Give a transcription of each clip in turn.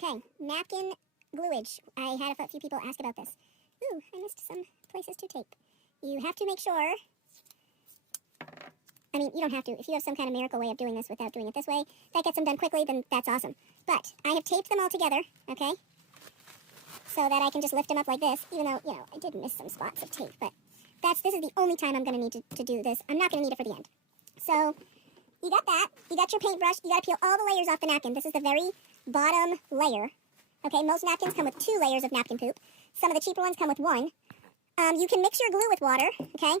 Okay, napkin gluage. I had a few people ask about this. Ooh, I missed some places to tape. You have to make sure, I mean, you don't have to. If you have some kind of miracle way of doing this without doing it this way, that gets them done quickly, then that's awesome. But I have taped them all together, okay, so that I can just lift them up like this, even though, you know, I did miss some spots of tape, but this is the only time I'm going to need to do this. I'm not going to need it for the end. So, you got that. You got your paintbrush. You got to peel all the layers off the napkin. This is the very bottom layer. Okay, most napkins come with 2 layers of napkin poop. Some of the cheaper ones come with 1. You can mix your glue with water, okay?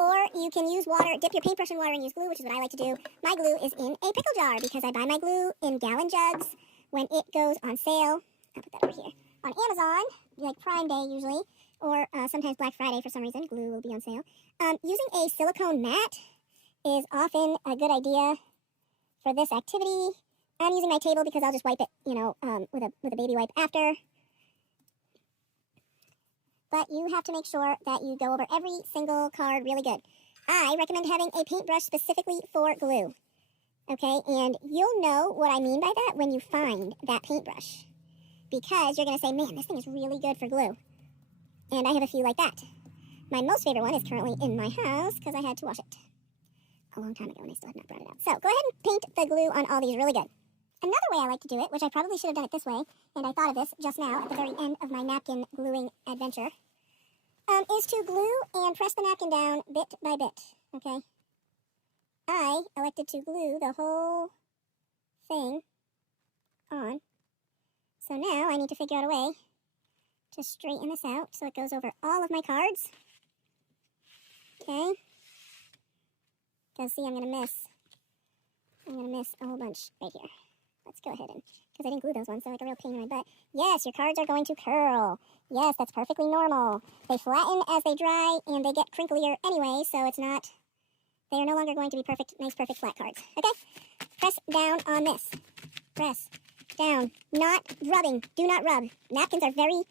Or you can use water, dip your paintbrush in water and use glue, which is what I like to do. My glue is in a pickle jar because I buy my glue in gallon jugs when it goes on sale. I'll put that over here. On Amazon, like Prime Day usually, or sometimes Black Friday for some reason, glue will be on sale. Using a silicone mat is often a good idea for this activity. I'm using my table because I'll just wipe it, you know, with a baby wipe after. But you have to make sure that you go over every single card really good. I recommend having a paintbrush specifically for glue. Okay, and you'll know what I mean by that when you find that paintbrush. Because you're going to say, man, this thing is really good for glue. And I have a few like that. My most favorite one is currently in my house because I had to wash it a long time ago and I still have not brought it out. So go ahead and paint the glue on all these really good. Another way I like to do it, which I probably should have done it this way, and I thought of this just now at the very end of my napkin gluing adventure, is to glue and press the napkin down bit by bit, okay? I elected to glue the whole thing on. So now I need to figure out a way to straighten this out so it goes over all of my cards. Okay? Because see, I'm going to miss a whole bunch right here. Let's go ahead and, because I didn't glue those ones, so like a real pain in my butt. Yes, your cards are going to curl. Yes, that's perfectly normal. They flatten as they dry, and they get crinklier anyway, so it's not, they are no longer going to be perfect, nice, perfect flat cards. Okay? Press down on this. Press down. Not rubbing. Do not rub. Napkins are very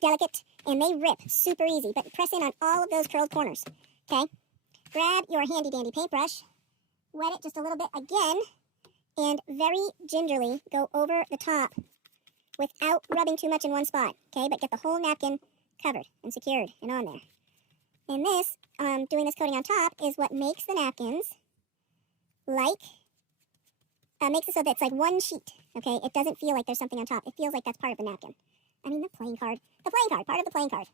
delicate, and they rip super easy, but press in on all of those curled corners. Okay? Grab your handy-dandy paintbrush, wet it just a little bit again, and very gingerly go over the top without rubbing too much in one spot, okay? But get the whole napkin covered and secured and on there. And this, doing this coating on top, is what makes the napkins like, makes it so that it's like one sheet, okay? It doesn't feel like there's something on top. It feels like that's part of the napkin. I mean, the playing card, part of the playing card,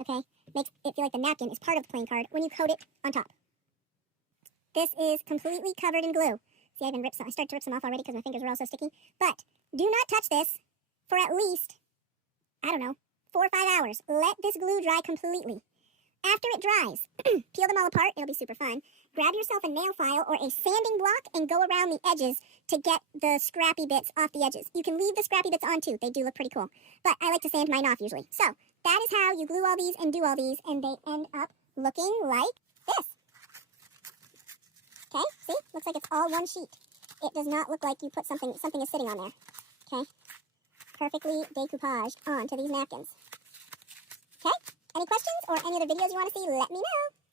okay? Makes it feel like the napkin is part of the playing card when you coat it on top. This is completely covered in glue. See, I started to rip some off already because my fingers are all so sticky. But do not touch this for at least, I don't know, 4 or 5 hours. Let this glue dry completely. After it dries, peel them all apart. It'll be super fun. Grab yourself a nail file or a sanding block and go around the edges to get the scrappy bits off the edges. You can leave the scrappy bits on too. They do look pretty cool. But I like to sand mine off usually. So that is how you glue all these and do all these, and they end up looking like this. Okay, see? Looks like it's all one sheet. It does not look like you put something is sitting on there. Okay? Perfectly decoupaged onto these napkins. Okay? Any questions or any other videos you want to see, let me know.